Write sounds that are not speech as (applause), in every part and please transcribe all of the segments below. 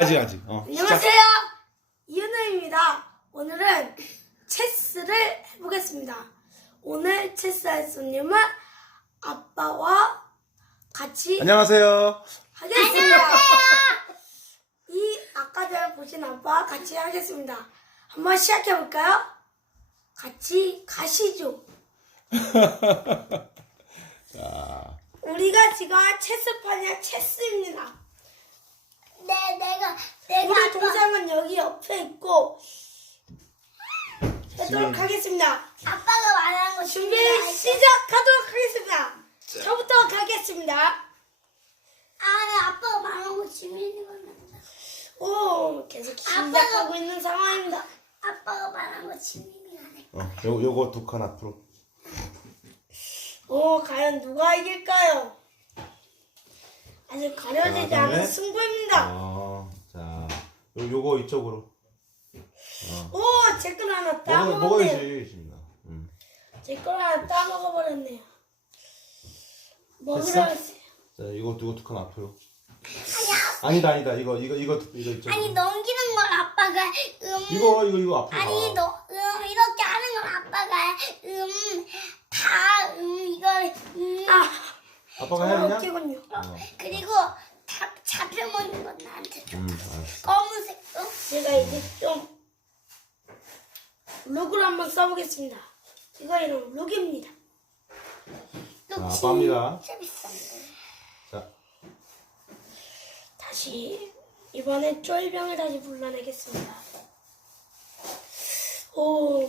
아직 아직. 어. 시작. 안녕하세요. 이은우입니다. 오늘은 체스를 해보겠습니다. 오늘 체스할 손님은 아빠와 같이 안녕하세요. 하겠습니다. 이 아까 전에 보신 아빠와 같이 하겠습니다. 한번 시작해볼까요? 같이 가시죠. (laughs) 자, 우리가 지금 할 체스판이 체스입니다. 네, 내가 내가 우리 동생은 여기 옆에 있고 하도록 하겠습니다. 아빠가 말하는 거 준비 시작하도록 하겠습니다. 저부터 가겠습니다. 아, 나 아빠가 말하는 거 준비는 건데. 오, 계속 긴장하고 있는 상황입니다. 아빠가 말하는 거 준비는 안 해. 어, 요 요거 두 칸 앞으로. 오, 과연 누가 이길까요? 아직 가려지지 자, 않은 그다음에- 승부입니다. 어, 자, 요 요거 이쪽으로. 오, 제 걸 하나 먹어 따먹었네요. 먹어야지, 지민아. 음. 제 걸 하나 따먹어버렸네요. 먹으러 됐어? 갔어요. 자, 이거 두고 두칸 앞으로. 아니야. 아니다, 아니다. 이거 이거 이거 이거 이쪽. 아니 넘기는 걸 아빠가 음 이거 이거 이거 앞으로. 아니 가. 너음 이렇게 하는 걸 아빠가 음다음 이걸 음 아, 아빠가 해야 되냐? 웃기군요. 어. 그리고 다 잡혀 먹는 건 나한테 줘. 음, 알았어. 검은색도 제가 이제 좀 룩을 한번 써보겠습니다. 이거 이름 룩입니다. 자, 아빠입니다. 진짜 비싼데. 자, 다시 이번엔 쫄병을 다시 불러내겠습니다. 오,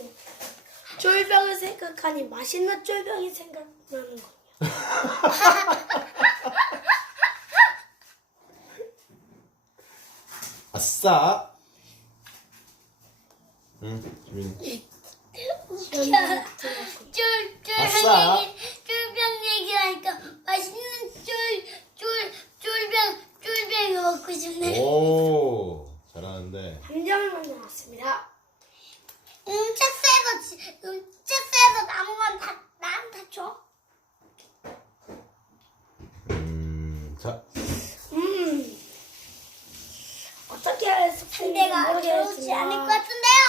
쫄병을 생각하니 맛있는 쫄병이 생각나는군요. (laughs) 아싸. 응, 지민이. 웃겨. 들었군요. 쫄쫄 아싸. 얘기 쫄병 얘기하니까 맛있는 쫄쫄 쫄병 쫄병이 먹고 싶네. 오, 잘하는데. 한 장을 만들었습니다. 음 체스에서 지- 음 체스에서 남은 건 다 나한테 줘. 음, 자, 음, 어떻게 할 수 있는지 상대가 좋지 않을 것 같은데요.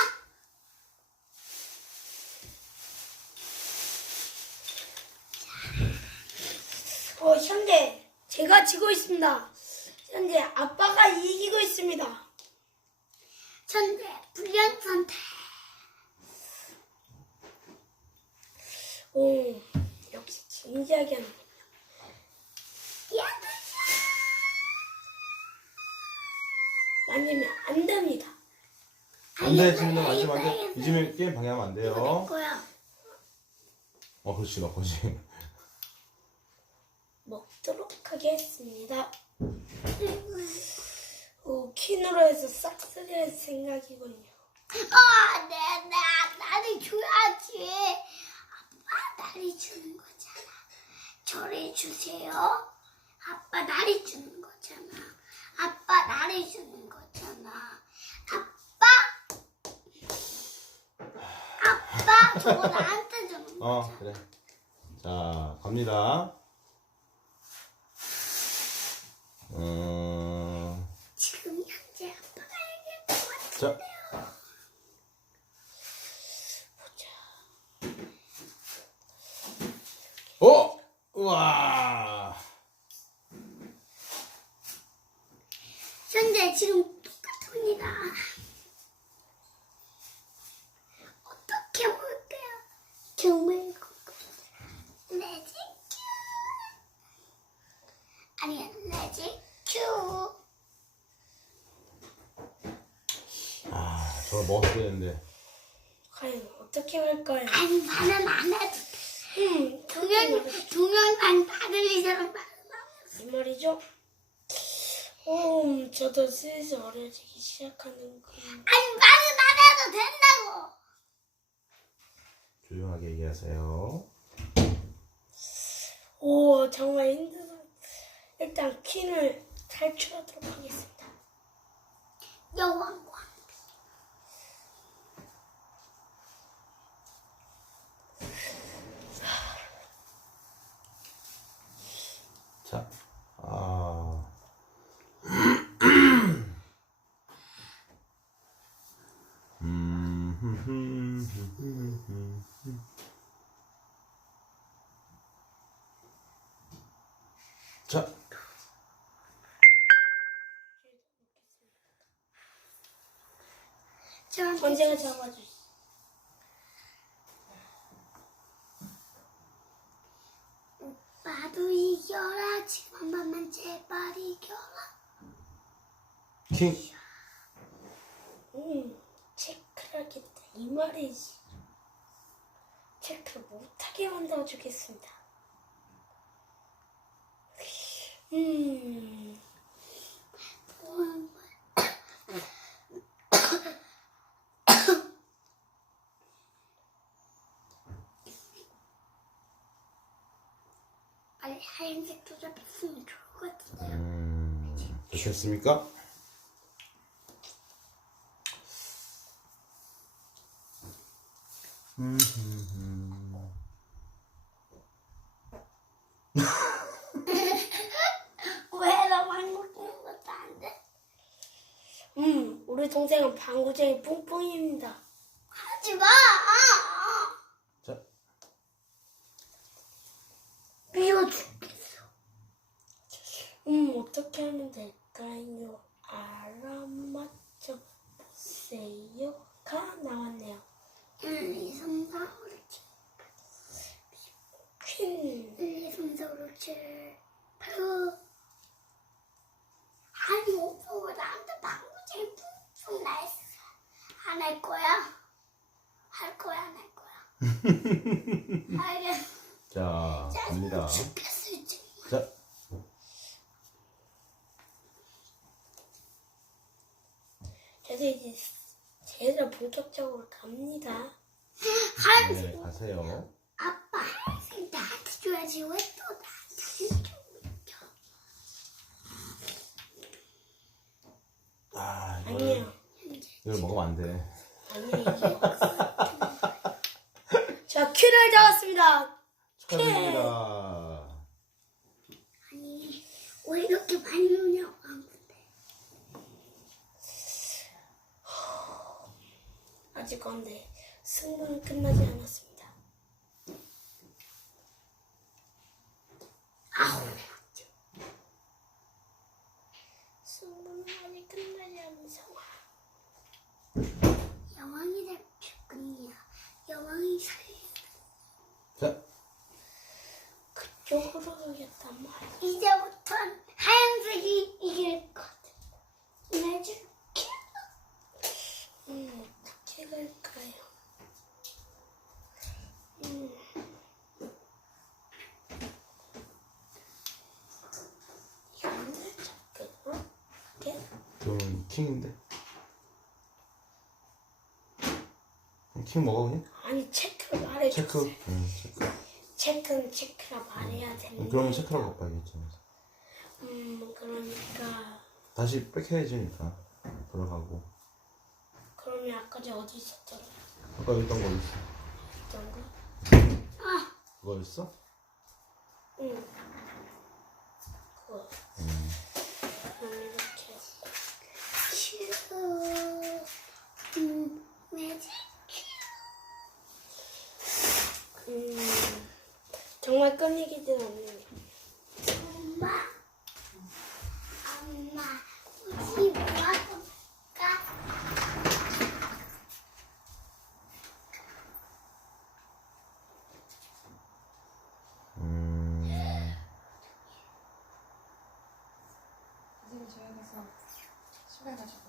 어, 현재 제가 지고 있습니다. 현재 아빠가 이기고 있습니다. 천재 불량 선택. 오, 역시 진지하게 하는. 야, 만지면 안 됩니다. 안 돼, 안 돼. 이지민 게임 방해하면 안 돼요. 거야. 어, 그렇지, 너 거지. 먹도록 하겠습니다. 오, 퀸으로 해서 싹쓸이 할 생각이군요. 아, 네, 나 나를 줘야지. 아빠 나를 주는 거잖아. 저를 주세요. 아빠 나를 주는 거잖아. 아빠 나를 주는 거잖아. 아빠, 아빠 저거 나한테 주는 거. 어, 그래. 자, 갑니다. 음, 지금 현재 아빠가 얘기할 것 같아. 자. 어! 우와! 현재 지금 똑같습니다. 어떻게 볼까요? 정말 궁금해. 레지 큐. 아니 레지 큐. 아, 저걸 먹었어야 되는데. 과연 어떻게 할까요? 아니 말은 안 해도 돼. 음, 동영 동영상 받을리처럼 말은 이 말이죠? 오, 저도 슬슬 어려지기 시작하는군. 아니 말은 안 해도 된다고. 조용하게 얘기하세요. 오, 정말 힘들어. 일단 퀸을 탈출하도록 하겠습니다. 여왕 자, 아. (clears throat) 음. 자. 이겨라 지금 한 번만 제발 이겨라 킹. 음, 체크하겠다 이 말이지. 체크 못하게 만들어 주겠습니다. 음, 음, 빨리 하얀색도 잡혔으면 좋을 것 같은데요 음, 되셨습니까? 음, 음, 음. 왜 나 한국 끼는 것도 안 돼? 음, 우리 동생은 방구쟁이 뿡뿡입니다. 하지 마! 자, 미워 죽겠어. 음, 어떻게 하면 될까요? 알아맞혀 보세요가 나왔네요. 1, 2, 3, 4, 5, 6, 7. 퀸. 1, 2, 3, 4, 5, 6, 7, 8, 9. 아니, 오빠 왜 나한테 방구쟁이 뿡뿡 나했어? 안 할 거야? 할 거야, 안 할 거야? 알겠어. 자, 갑니다. 죽겠어, 지금. 자, 저도 이제 제대로 본격적으로 갑니다. 하얀색, 네, 가세요. 아빠 하얀색 나한테 줘야지. 왜 또 나한테 줘? 아, 이걸, 아니에요. 이걸 먹으면 안 돼. 아니에요. (laughs) 자, 퀸을 잡았습니다. 축하드립니다. 아니, 왜 이렇게 많이 노냐고 한 건데. 아직 건데 승부는 끝나지 않았습니다. 아우, 승부는 아직 끝나지 않은 상황. 여왕이 될 죽군요. 여왕이 살려. 자, 그쪽으로 가겠단 말이야. 이제부턴 하얀색이 이길 것. 내줄게. 음, 어떻게 갈까요? 음. 이거는 잠깐만. 이렇게. 그럼 킹인데. 킹 먹어 그냥? 아니 체크를 말해줘. 체크. 응, 체크. 체크는 체크라 말해야 됩니다. 그러면 체크라고 봐야겠죠. 음 그러니까 다시 백해야지니까 들어가고. 그러면 아까 저 어디 있었더라? 아까 여기 있던 거 있어. 있던가? 아, 그거 있어? 응. 그거. 음. 그럼 이렇게. 큐. 음, 매직. 음 정말 끊이기는 않네요. 엄마. 엄마, 우리 뭐 가? 음. 선생님 조용해서 시간 가지고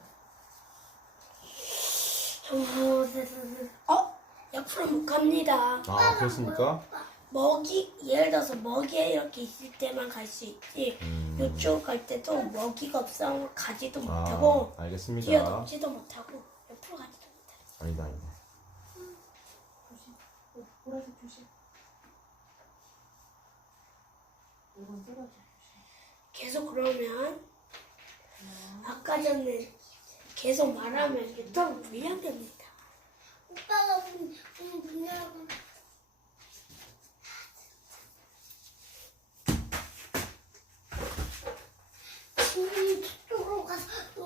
어? 옆으로 못 갑니다. 아, 그렇습니까? 먹이 예를 들어서 먹이에 이렇게 있을 때만 갈 수 있지. 음. 이쪽 갈 때도 먹이가 없으면 가지도 아, 못하고 알겠습니다. 뛰어넘지도 못하고 옆으로 가지도 못해. 아니다, 아니다. 조심 어, 보라색 조심 이건 조심 계속 그러면 아까 전에 계속 말하면 유튜브 불량됩니다. 오빠가 문, 문, 문 열고. 음,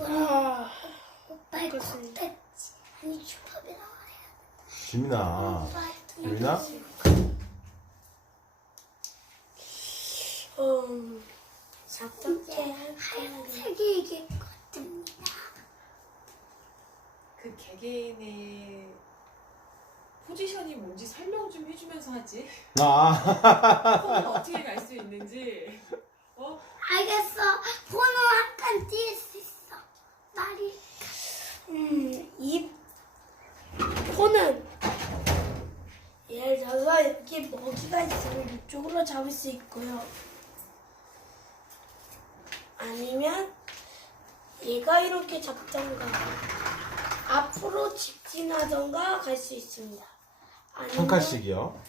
아, 오빠 이거 콘텐츠 아니. 오빠 지민아? 음, 어떻게 이제 할까요? 하얀색이 이게 같습니다. 그 개개인의 포지션이 뭔지 설명 좀 해주면서 하지. 아. 폰은 어떻게 갈 수 있는지. 어? 알겠어. 번호 한칸 띄울 수 있어. 말이 음, 이 폰은 예를 들어서 여기 먹이가 있으면 이쪽으로 잡을 수 있고요. 아니면 얘가 이렇게 잡던가 앞으로 직진하던가 갈 수 있습니다. 한 칸씩이요.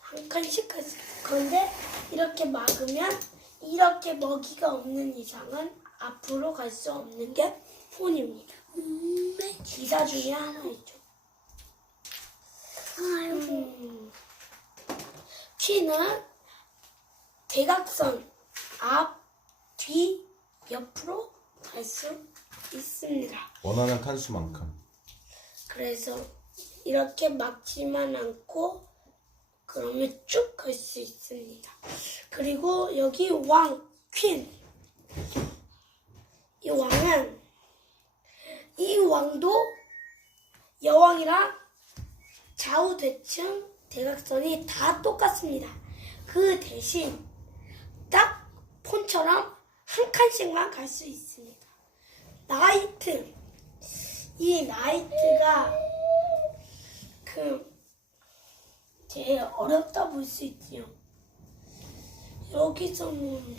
한 칸씩 있어요. 그런데 이렇게 막으면 이렇게 먹이가 없는 이상은 앞으로 갈 수 없는 게 폰입니다. 음, 네. 기사 중에 하나이죠. 아이고. 음, 키는 대각선 앞, 뒤, 옆으로 갈 수 있습니다. 원하는 칸수만큼. 그래서 이렇게 막지만 않고 그러면 쭉 갈 수 있습니다. 그리고 여기 왕, 퀸. 이 왕은 이 왕도 여왕이랑 좌우 대칭 대각선이 다 똑같습니다. 그 대신 딱 폰처럼 한 칸씩만 갈 수 있습니다. 나이트. 이 나이트가 그 제일 어렵다 볼 수 있지요. 여기서는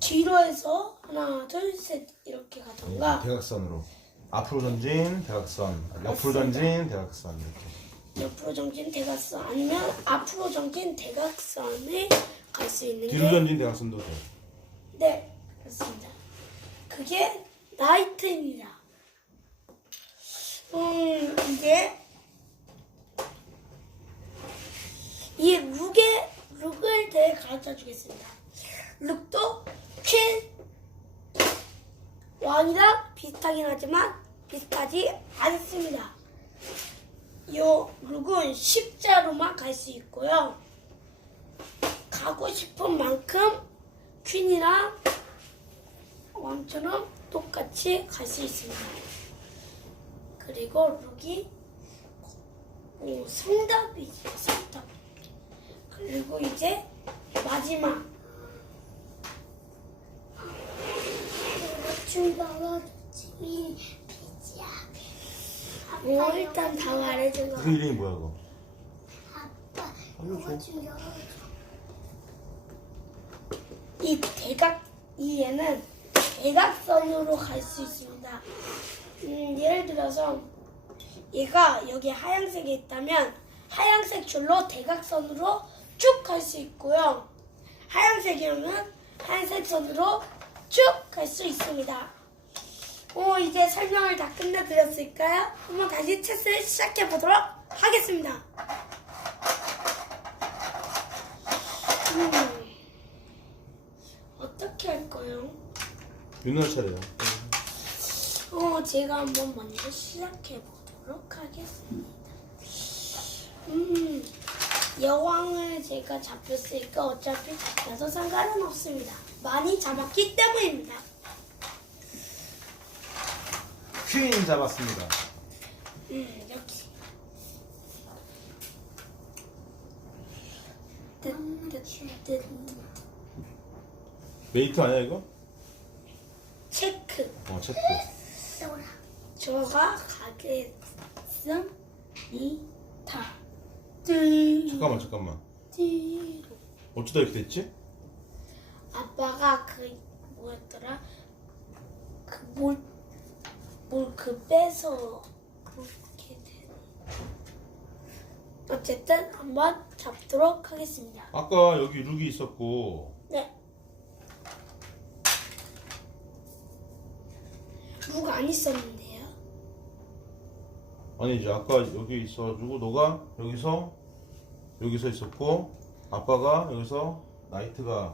뒤로 해서 하나 둘 셋 이렇게 가던가 대각선으로. 앞으로 전진 대각선. 옆으로 전진 대각선 이렇게. 옆으로 전진 대각선 아니면 앞으로 전진 대각선을 갈수 있는 뒤로 게 전진 대각선도 돼. 네, 그렇습니다. 그게 나이트입니다. 음, 이제 이 룩의 룩을 대해 가르쳐 주겠습니다. 룩도 퀸 왕이랑 비슷하긴 하지만 비슷하지 않습니다. 요 룩은 십자로만 갈 수 있고요. 가고 싶은 만큼 퀸이랑 왕처럼 똑같이 갈 수 있습니다. 그리고 룩이 오, 성답이죠, 성답. 그리고 이제 마지막 좀 넣어줬지. 비지야. 오, 일단 다 말해준 거. 그 이름이 뭐야 그거? 아빠 좀 열어줘. 이 대각 이 얘는 대각선으로 갈 수 있습니다. 음, 예를 들어서 얘가 여기 하얀색에 있다면 하얀색 줄로 대각선으로 쭉 갈 수 있고요. 하얀색이면 하얀색 선으로 쭉 갈 수 있습니다. 오, 이제 설명을 다 끝내드렸을까요? 한번 다시 체스를 시작해 보도록 하겠습니다. 음. 어떻게 할까요? 윤호 차례야. 어, 제가 한번 먼저 시작해 보도록 하겠습니다. 음, 여왕을 제가 잡혔으니까 어차피 잡혀서 상관은 없습니다. 많이 잡았기 때문입니다. 퀸 잡았습니다. 음, 뜻. 메이트 아니야 이거? 체크. 어 체크. 저가 가겠습니다. 띠. 잠깐만 잠깐만. 띠. 어쩌다 이렇게 됐지? 아빠가 그 뭐였더라? 그뭘뭘 그 빼서 그렇게 된. 어쨌든 한번 잡도록 하겠습니다. 아까 여기 룩이 있었고 네. 누가 안 있었는데요? 아니지 아까 여기 있어가지고 너가 여기서 여기서 있었고 아빠가 여기서 나이트가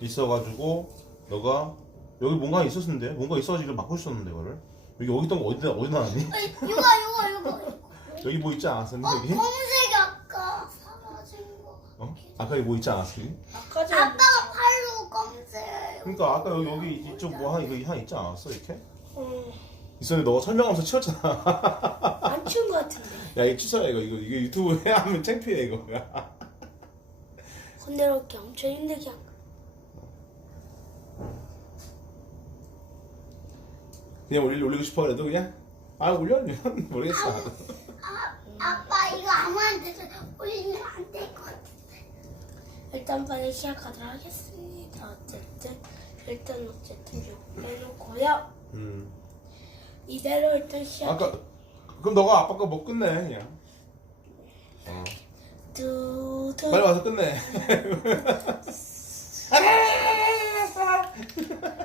있어가지고 너가 여기 뭔가 있었는데 뭔가 있어가지고 수 없는데 이거를 여기 여기 있던 거 어디다 어디 나왔니? 어, 이거 이거 이거. 여기 뭐 있지 않았었니 어 여기? 검은색이 아까 사라진 거. 어? 아까 여기 뭐 있지 않았니? 아까 아빠가 팔로 검은색. 그러니까 아까 여기 여기 이쪽 뭐 하나 이거 하나 있지 않았어 이렇게? 어, 있었는데 너가 설명하면서 치웠잖아. (laughs) 안 추운 것 같은데. 야 이거 취소야 이거 이거 이거 유튜브 해야 (laughs) 하면 창피해 이거. 건드렸기 엄청 힘들게 한 거. 그냥 올리 올리고 싶어 그래도 그냥 아 올려 (laughs) 모르겠어. 아, 아빠 이거 아무한테도 올리면 안 될 것 같아. 일단 빨리 시작하도록 하겠습니다. 어쨌든 일단 어쨌든 좀 빼놓고요. 음. 이대로 일단 시작. 아까 그럼 너가 아빠 거 못 끝내 그냥. 어. 두두. 빨리 와서 끝내. (laughs)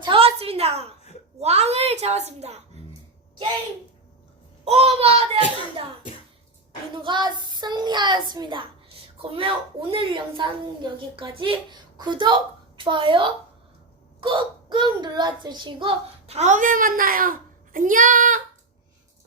잡았습니다. 왕을 잡았습니다. 게임 오버 되었습니다. 민우가 승리하였습니다. 그러면 오늘 영상 여기까지 구독, 좋아요 꾹꾹 눌러주시고 다음에 만나요. 안녕!